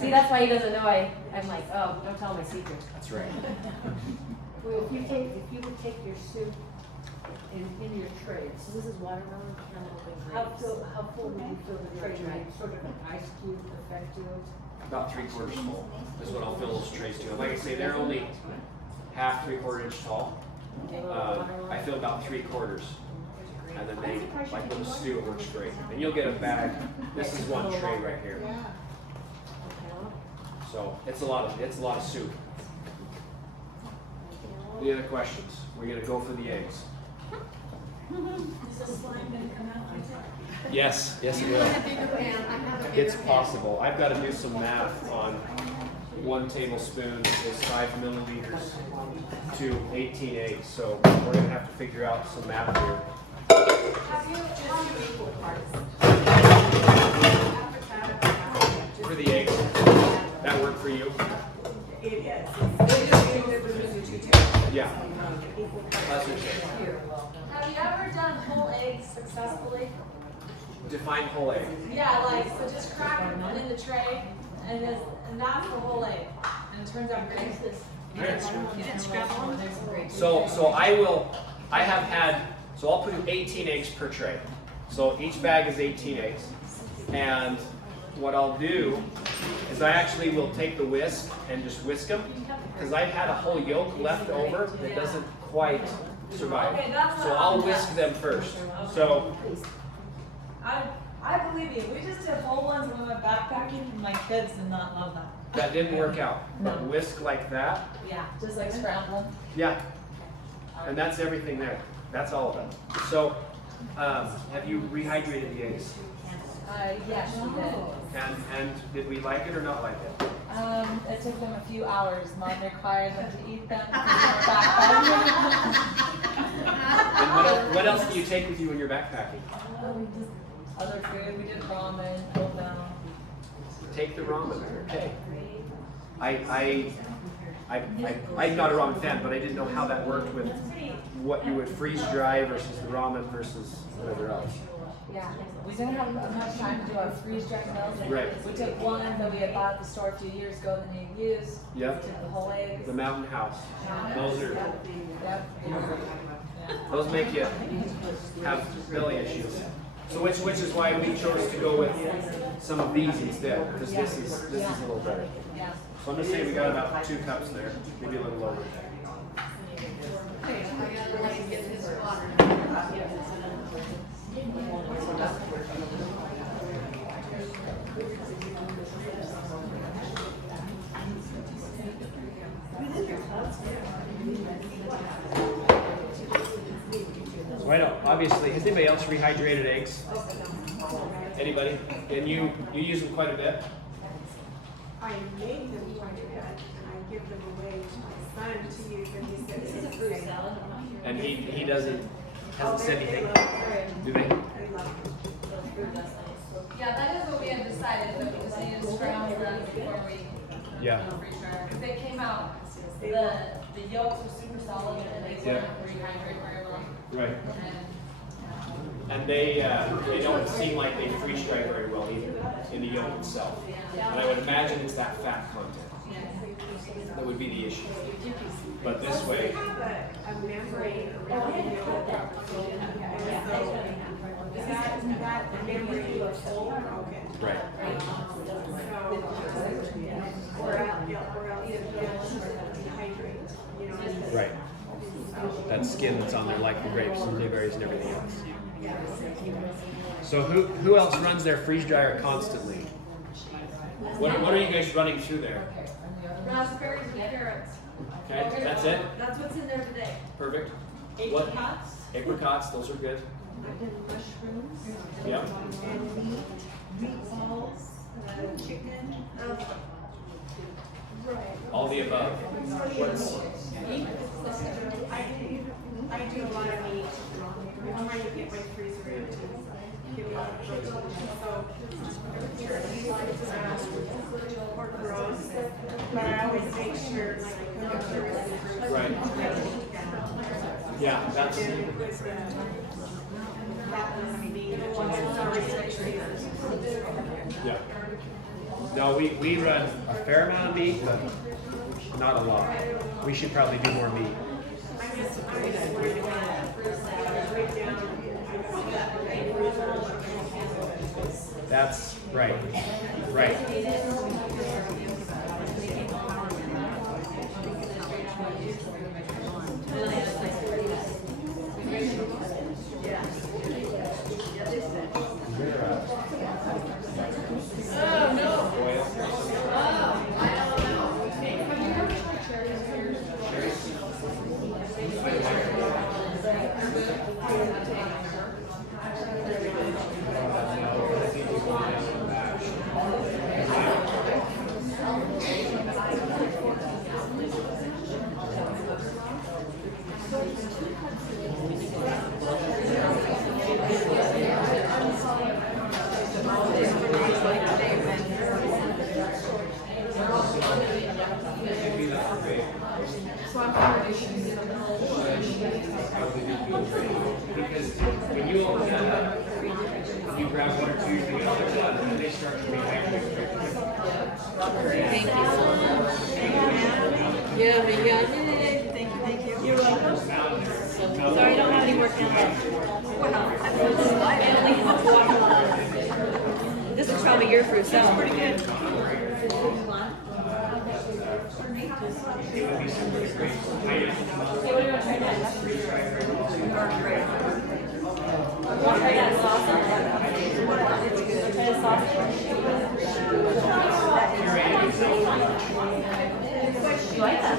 See, that's why he doesn't know I'm like, oh, don't tell my secret. That's right. Well, if you would take your soup in your trays, So this is watermelon, cantaloupe, and how full would you fill the tray? Like sort of an ice cube effect to it? About 3/4 full is what I'll fill those trays to. Like I say, they're only half, 3/4 inch tall. I fill about 3/4. And then they, like with the stew, it works great. And you'll get a bag. This is one tray right here. So it's a lot of soup. Any other questions? We're gonna go for the eggs. Is the slime gonna come out like that? Yes, yes it will. It's possible. I've got to do some math on 1 tablespoon is 5 milliliters to 18 eggs. So we're gonna have to figure out some math here. For the eggs, that work for you? It is. Yeah. That's what Have you ever done whole eggs successfully? define whole egg. Yeah, like, so just crack it and in the tray, and that's the whole egg. And it turns out great. You didn't scramble them? There's some great. So I'll put in 18 eggs per tray. So each bag is 18 eggs. And what I'll do is I actually will take the whisk and just whisk them because I've had a whole yolk left over that doesn't quite survive. Okay, that's So what I'll I'm whisk them first. So I believe you. We just did whole ones when we went backpacking, and my kids did not love that. that didn't work out. But whisk like that, Yeah, just like scramble. yeah. And that's everything there. That's all of it. So have you rehydrated the eggs? Yes, we did. And did we like it or not like it? It took them a few hours. Mom required them to eat them. Backpacking. And what else do you take with you when you're backpacking? Other food. We did ramen, oatmeal. Take the ramen. Okay. I'm not a ramen fan, but I didn't know how that worked with what you would freeze dry versus the ramen versus whatever else. Yeah, we didn't have enough time to do our freeze dried milk. Right. We took one that we had bought at the store a few years ago that needed used. Yep. Took the whole egg. The Mountain House. Those are, Yep. those make you have belly issues. So which is why we chose to go with some of these instead, because this is a little better. Yeah. So I'm gonna say we got about 2 cups there, maybe a little lower. So I don't, obviously, has anybody else rehydrated eggs? Anybody? And you use them quite a bit? I make them quite a bit, and I give them away to my son to use, and he said it's a fruit salad. And he hasn't said anything, do they? They love it. Yeah, that is what we had decided, but we just needed to scramble them before we Yeah. freeze dryer. Because they came out, the yolks were super solid and they Yeah. wouldn't rehydrate very well. Right. And And they don't seem like they freeze dry very well either in the yolk itself. And I would imagine it's that fat content that would be the issue. But this We way, have a membrane around the yolk, and so that membrane is all broken. right. So, or else you'll dehydrate, you know. Right. That skin that's on there, like the grapes and blueberries and everything else. So who else runs their freeze dryer constantly? What are you guys running through there? Raspberries and carrots. Okay, that's it. That's what's in there today. Perfect. Apricots. Apricots, those are good. Mushrooms. Yep. And meatballs, chicken. Right. All the above. What's I do a lot of meat. I'm trying to get my freezer empty. Get a lot of protein. So, turkey, pork roast, but I always make sure like I cook it. right? Yeah, that's yeah. No, we run a fair amount of meat, but not a lot. We should probably do more meat. That's right. Right. Because when you open that up, you grab one or two, you get all the blood, and then they start to rehydrate. Thank you so much. Yummy, yummy. Thank you. You're welcome. Sorry, I don't have any more cantaloupe. This is probably your fruit salad. Pretty good. Want to try that sausage? Try the sausage? You like that?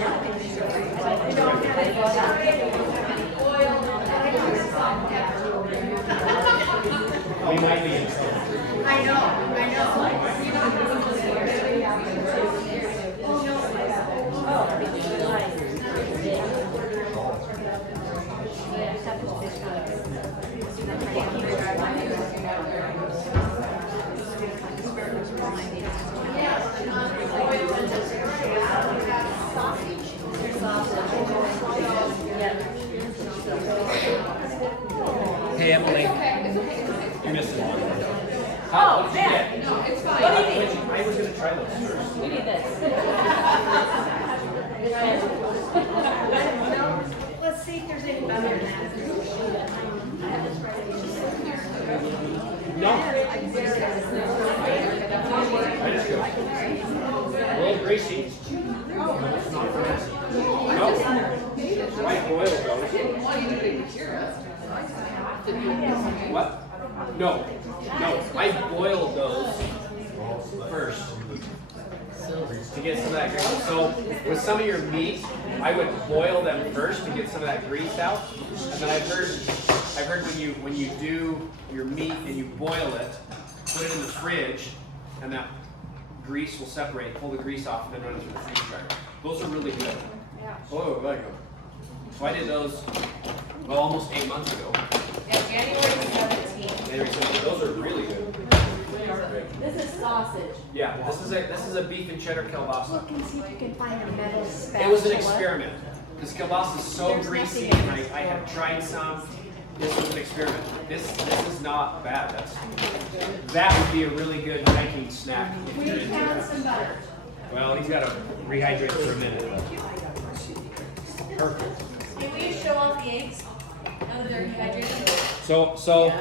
We might be in trouble. I know. Yeah. Hey, Emily. It's okay, it's okay, it's okay. You're missing one. Oh, What did you get? No, it's fine. What do you need? I was gonna try those first. We need this. Let's see if there's any butter in that. No. I just go. A little greasy. No. I boil those. Why do you do it here? What? No. No. I boiled those first to get some of that grease. So with some of your meat, I would boil them first to get some of that grease out. And then I've heard when you do your meat and you boil it, put it in the fridge, and that grease will separate. Pull the grease off, and then run it through the freeze dryer. Those are really good. Oh, I like them. So I did those almost 8 months ago. Yeah, January 17th. January 17th. Those are really good. This is sausage. Yeah, this is a beef and cheddar kielbasa. Look and see if you can find a metal spatula. It was an experiment. This kielbasa is so greasy, and I had tried some. This was an experiment. This is not bad. That would be a really good hiking snack if you're into that. Some butter. Well, he's got to rehydrate for a minute. Perfect. Can we show off the eggs? Now that they're dehydrated? So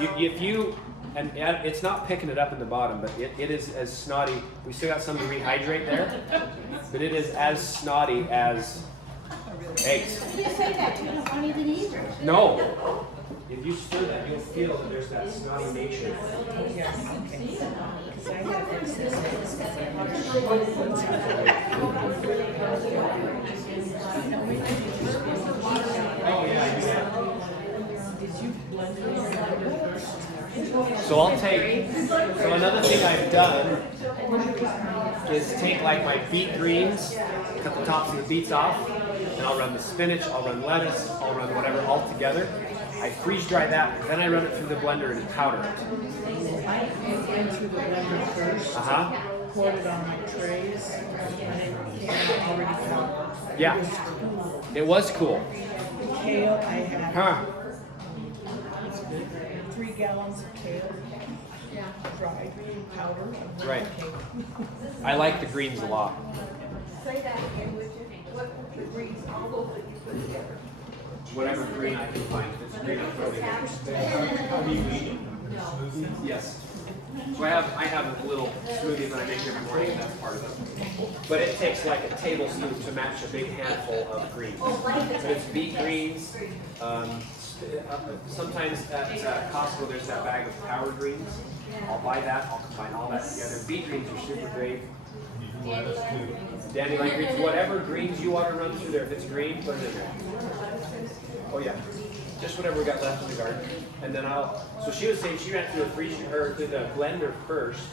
if you and it's not picking it up in the bottom, but it is as snotty. We still got some to rehydrate there, but it is as snotty as eggs. You say that, you don't want it either. No. If you stir that, you'll feel that there's that snotty nature. Oh yeah, So I'll take. So another thing I've done is take like my beet greens, cut the tops of the beets off, and I'll run the spinach, I'll run lettuce, I'll run whatever all together. I freeze dry that, then I run it through the blender and powder it. I went through the blender first, poured it on my trays, and it came already powdered. Yeah. It was cool. The kale, I had Huh. 3 gallons of kale, dried powder. Right. I like the greens a lot. Say that again, would you? What the greens, all those that you put together? Whatever green I can find. If it's green, I'll throw it in. How do you eat it? Yes. So I have a little smoothie that I make every morning, and that's part of it. But it takes like a tablespoon to match a big handful of greens. But it's beet greens. Sometimes at Costco there's that bag of power greens. I'll buy that. I'll combine all that together. Beet greens are super great. You do lettuce too. Dandelion greens, whatever greens you want to run through there. If it's green, put it in there. Oh yeah, just whatever we got left in the garden. And then so she was saying she ran through through the blender first,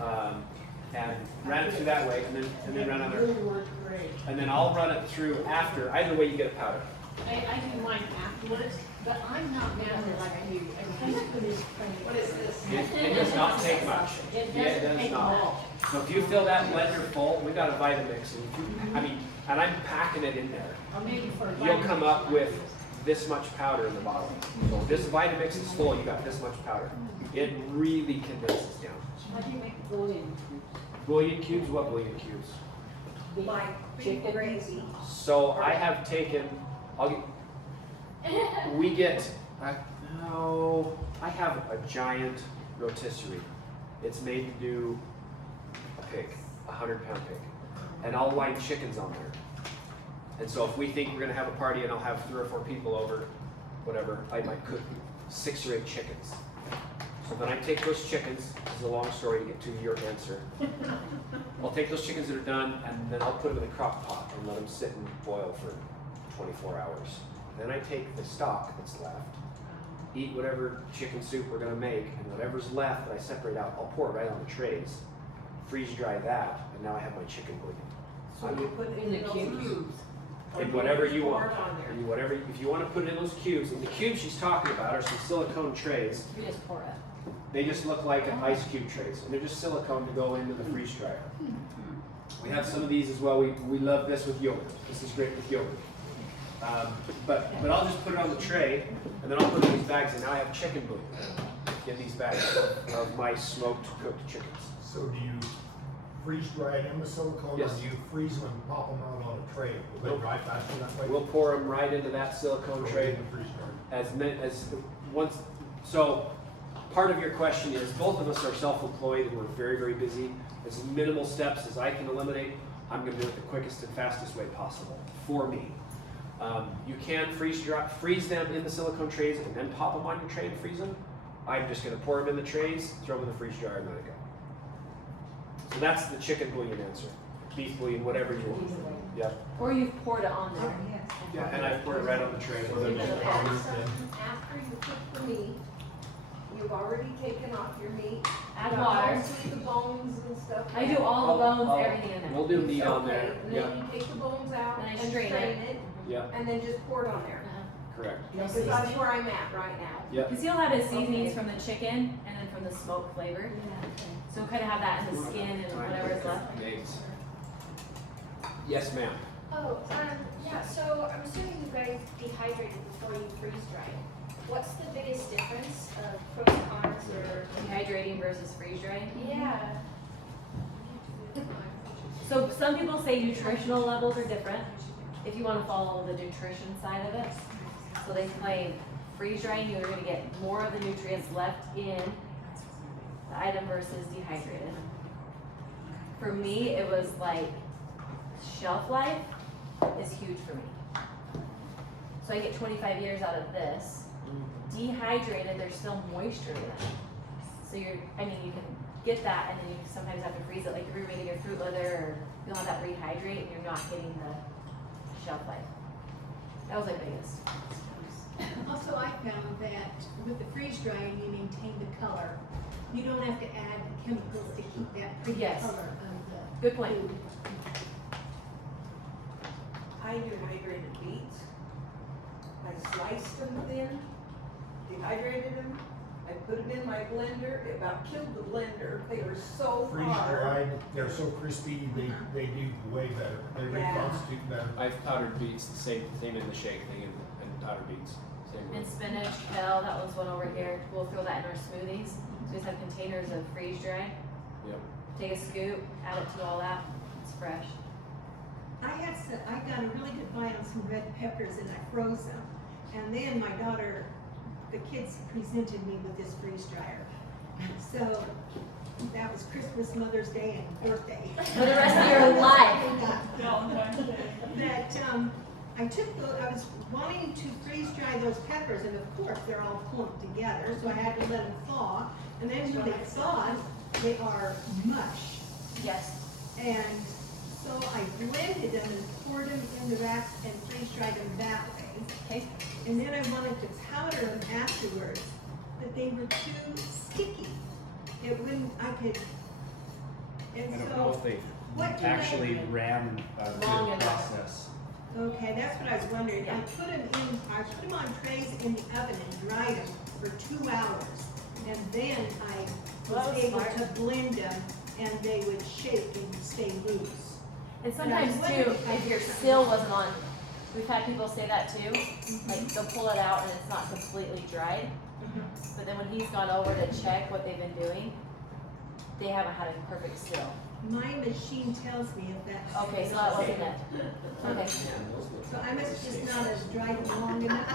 and ran it through that way, and then ran under. And then I'll run it through after. Either way, you get a powder. I do mine afterwards, but I'm not mad at it like you. I think it is plain. What is this? It does not take much. It does not. So if you fill that blender full, we've got a Vitamix, and I'm packing it in there. Or maybe for a You'll come up with this much powder in the bottle. So if this Vitamix is full, you got this much powder. It really condenses down. How do you make bouillon cubes? Bouillon cubes? What bouillon cubes? Like beef gravy. So I have taken, I have a giant rotisserie. It's made to do a pig, 100-pound pig. And I'll line chickens on there. And so if we think we're gonna have a party and I'll have 3 or 4 people over, whatever, I might cook 6 or 8 chickens. So then I take those chickens, this is a long story to get to your answer. I'll take those chickens that are done and then I'll put them in a crock pot and let them sit and boil for 24 hours. Then I take the stock that's left, eat whatever chicken soup we're gonna make, and whatever's left that I separate out, I'll pour it right on the trays, freeze dry that, and now I have my chicken bouillon. So you put it in the cubes. In whatever you want. If you want to put it in those cubes, and the cubes she's talking about are some silicone trays. You just pour it. They just look like an ice cube trays, and they're just silicone to go into the freeze dryer. We have some of these as well. We love this with yogurt. This is great with yogurt. But I'll just put it on the tray, and then I'll put it in these bags, and now I have chicken bouillon in these bags of my smoked cooked chickens. So do you freeze dry it in the silicone, Yes. or do you freeze them and pop them out on a tray? Will they Nope. dry faster that way? We'll pour them right into that silicone Or tray. in the freeze dry? As once, so part of your question is, both of us are self-employed and we're very, very busy. As minimal steps as I can eliminate, I'm gonna do it the quickest and fastest way possible for me. You can freeze them in the silicone trays and then pop them on your tray and freeze them. I'm just gonna pour them in the trays, throw them in the freeze jar, and let it go. So that's the chicken bouillon answer. Beef bouillon, whatever you want. Yeah. Or you've poured it on there. Yeah, and I pour it right on the tray. After you cook the meat, you've already taken off your meat. Add You water. see the bones and stuff. I do all the bones, Oh, everything in there. We'll do meat on Okay, there. and Yeah, then you take the bones out And I and strain strain it. it, yeah, and then just pour it on there. correct. Because that's where I'm at right now. Yeah. Because he'll have his seasonings from the chicken and then from the smoke flavor. So we'll kind of have that in the skin and whatever is left. Names. Yes, ma'am. Oh, yeah, so I'm assuming you guys dehydrate it before you freeze dry it. What's the biggest difference of pros and cons or? Dehydrating versus freeze drying. Yeah. So some people say nutritional levels are different, if you want to follow the nutrition side of it. So they claim freeze drying, you're going to get more of the nutrients left in the item versus dehydrated. For me, it was like shelf life is huge for me. So I get 25 years out of this. Dehydrated, there's still moisture in it. So you can get that, and then you sometimes have to freeze it, like if you're making your fruit leather, or you'll have that rehydrate, and you're not getting the shelf life. That was my biggest. Also, I found that with the freeze drying, you maintain the color. You don't have to add chemicals to keep that pretty Yes. color of the Good point. food. I dehydrated beets. I sliced them thin, dehydrated them. I put them in my blender. It about killed the blender. They were so Freeze hard. dried, they're so crispy, they do way better. They Yeah. reconstitute better. I've powdered beets, the same in the shake thing, and powdered beets. Same way. And spinach, kale, that one's one over here. We'll throw that in our smoothies. So we just have containers of freeze dry. Yep. Take a scoop, add it to all that. It's fresh. I got a really good buy on some red peppers and I froze them. And then my daughter, the kids presented me with this freeze dryer. So that was Christmas, Mother's Day, and birthday. For the rest of your life. Valentine's Day. That, I was wanting to freeze dry those peppers, and of course, they're all clumped together, so I had to let them thaw. And then when they thawed, they are mush. Yes. And so I blended them and poured them in the vats and freeze dried them that way. Okay. And then I wanted to powder them afterwards, but they were too sticky. It wouldn't, and I don't know so, if they what do actually I- ran a Long good enough. process. okay, that's what I was wondering. I put them on trays in the oven and dried them for 2 hours. And then I Well, that was was able smart. to blend them and they would shake and stay loose. And sometimes too, if your seal wasn't on, we've had people say that too. Like they'll pull it out and it's not completely dried. But then when he's gone over to check what they've been doing, they haven't had a perfect seal. My machine tells me if that's. Okay, so that wasn't it. Okay. So I must just not have dried them long enough.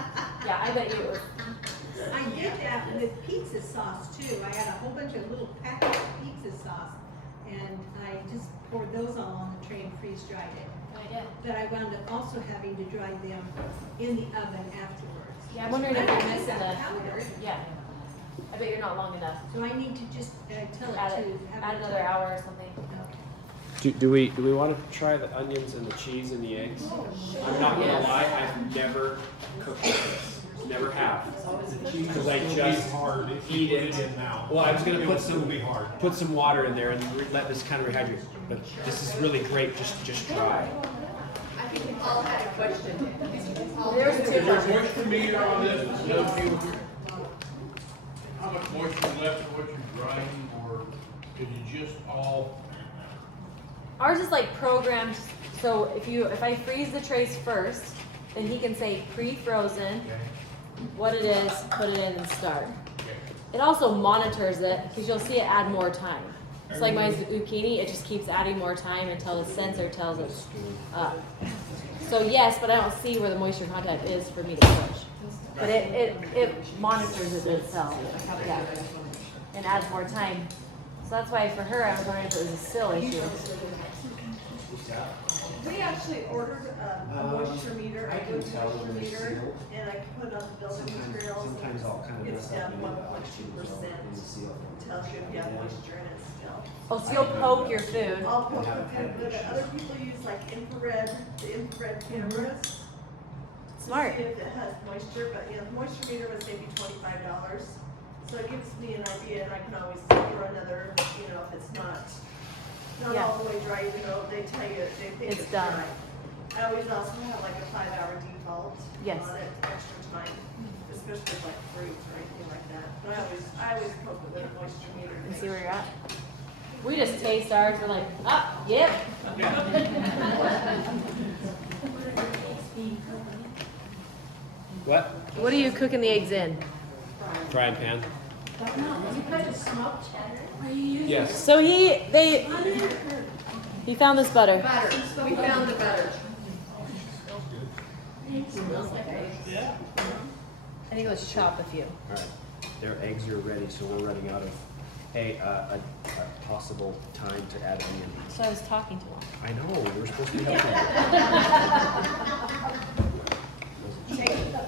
Yeah, I bet you it was. I did that with pizza sauce too. I had a whole bunch of little packets of pizza sauce and I just poured those all on the tray and freeze dried it. Good idea. But I wound up also having to dry them in the oven afterwards. Yeah, I'm wondering if you're I like missing that the. powder. Yeah. I bet you're not long enough. So I need to just tell Add it it, to have add it another dry. hour or something. Okay. Do we want to try the onions and the cheese and the eggs? I'm not gonna lie, I've never cooked this. Never have. Because I just hard if eat you put it. it in now. Well, I was gonna It put will still some be hard. put some water in there and let this kind of rehydrate. But this is really great, just dry. I think we all had a question. There's Is two. there moisture meter on this? No fuel here? How much moisture is left in what you're drying, or is it just all? Ours is like programmed, so if I freeze the trays first, then he can say pre-frozen, what it is, put it in and start. It also monitors it, because you'll see it add more time. It's like my zucchini, it just keeps adding more time until the sensor tells it's up. So yes, but I don't see where the moisture content is for me to push. But it monitors it itself, yeah, and adds more time. So that's why for her, I was wondering if it was a sill issue. We actually ordered a moisture meter, a good moisture meter, and I put on the building materials. Sometimes I'll kind of It's mess up down the 1.2%. Tells you if you have moisture in it still. Oh, so you'll poke your food. I'll poke the food, but other people use like infrared, the infrared cameras. to Smart. See if it has moisture, but yeah, the moisture meter was maybe $25. So it gives me an idea, and I can always throw another, if it's not Yeah. all the way dry, even though they tell you, they think It's it's done. dry. I always also have like a 5-hour default Yes. on it, extra time, especially with like fruits or anything like that. But I always poke with a moisture meter. And see where you're at. We just taste ours, we're like, yep. What? What are you cooking the eggs in? Frying pan. You kind of smoked cheddar? Yes. So he found this butter. Butter, we found the butter. Yeah. I think let's chop a few. All right. Their eggs are ready, so we're running out of a possible time to add onion. So I was talking to him. I know, we're supposed to be helping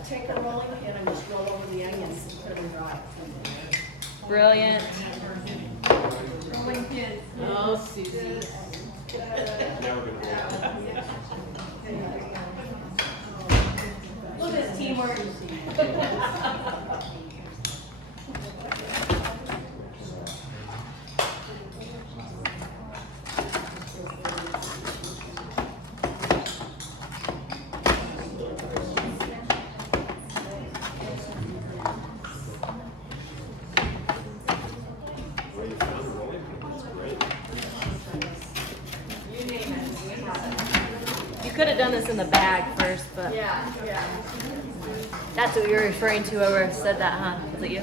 Take a rolling pin and just roll over the onions and put them dry. Brilliant. Rolling pin. Oh, Susie. you. Now we're gonna Look at this teamwork. You could have done this in the bag first, but Yeah. that's what you're referring to. Whoever said that, huh? Was it you?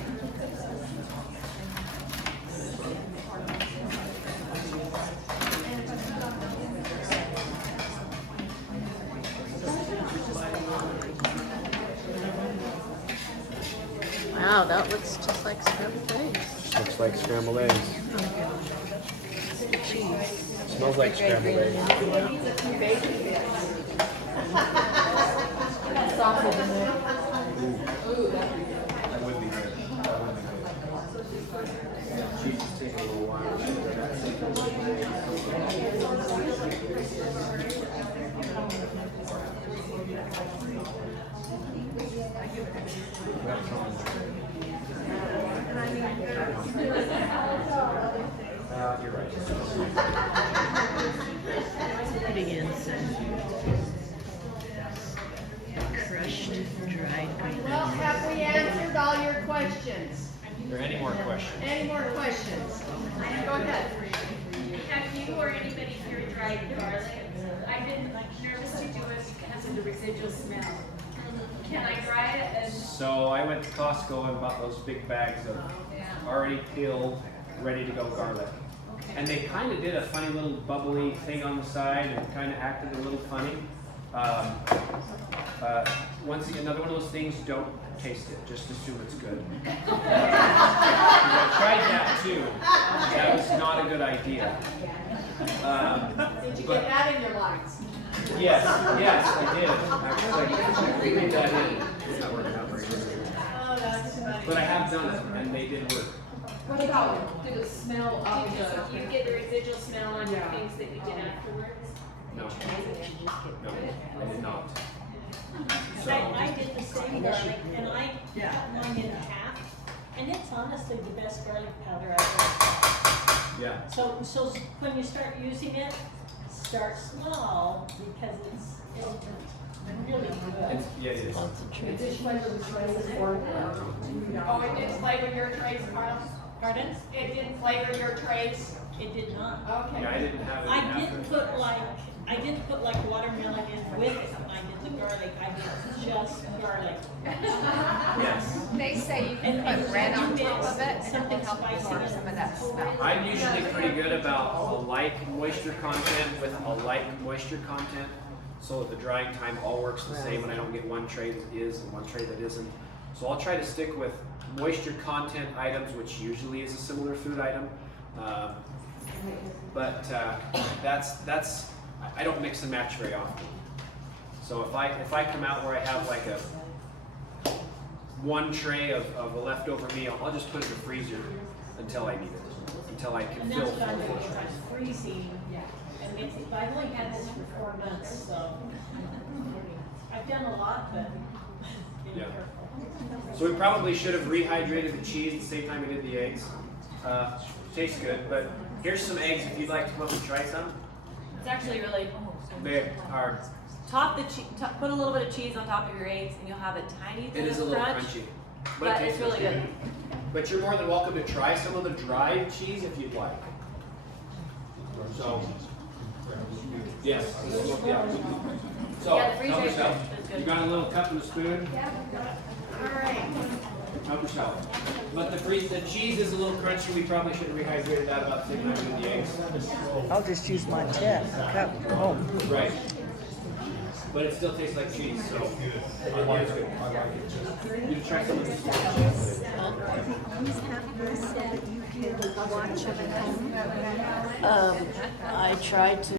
Wow, that looks just like scrambled eggs. Looks like scrambled eggs. Smells like scrambled eggs. Sausage in there. That would be good. Cheese is taking a little while. You're right. Putting in some crushed dried green Well, onions. have we answered all your questions? Are there any more questions? Any more questions? Go ahead. Have you or anybody here tried garlic? I've been nervous to do it because of the residual smell. Can I try it? So I went to Costco and bought those big bags of already peeled, ready to go garlic. And they kind of did a funny little bubbly thing on the side and kind of acted a little funny. Another one of those things, don't taste it, just assume it's good. I tried that too. That was not a good idea. Did you get that in your lines? Yes, I did. Actually, leave that in. It's not working out very good. Oh, that's funny. But I have done it, and they did work. What about, did it smell of Did the? you get the residual smell on your things that you did afterwards? No, I did not. So, I did the same garlic, and I cut mine in half, and it's honestly the best garlic powder I've ever had. yeah. So when you start using it, start small, because it's really good. Yeah, it is. It did flavor the trays or? Oh, it did flavor your trays, Carl? Pardon? It didn't flavor your trays? It did not. Okay. Yeah, I didn't have it I after. did put like I didn't put like watermelon in with it, I did the garlic, I did just garlic. Yes. They say you can put bread on top of it, and it'll help absorb some of that smell. I'm usually pretty good about a light moisture content with a light moisture content, so that the drying time all works the same and I don't get one tray that is and one tray that isn't. So I'll try to stick with moisture content items, which usually is a similar food item. But I don't mix and match very often. So if I come out where I have like one tray of a leftover meal, I'll just put it in the freezer until I need it, until I can And fill that's what I'm full doing, tray. I'm freezing, and I've only had this for 4 months, so. I've done a lot, but being Yeah. careful. So we probably should have rehydrated the cheese at the same time we did the eggs. Tastes good, but here's some eggs if you'd like to come up and try some. It's actually really, They are, put a little bit of cheese on top of your eggs and you'll have a tiny it bit is a of little crunch. crunchy. But it it's tastes really good. But you're more than welcome to try some of the dried cheese if you'd like. So, yes. Yeah. So, Yeah, the freeze help egg yourself. is good. You got a little cup and a spoon? Alright. Help yourself. But the cheese is a little crunchy. We probably should have rehydrated that about the same time we did the eggs. I'll just use my cup. Oh. Right. But it still tastes like cheese, so. I like it. I like it just. You try some of this. Always have this so that you can watch them at home. I tried to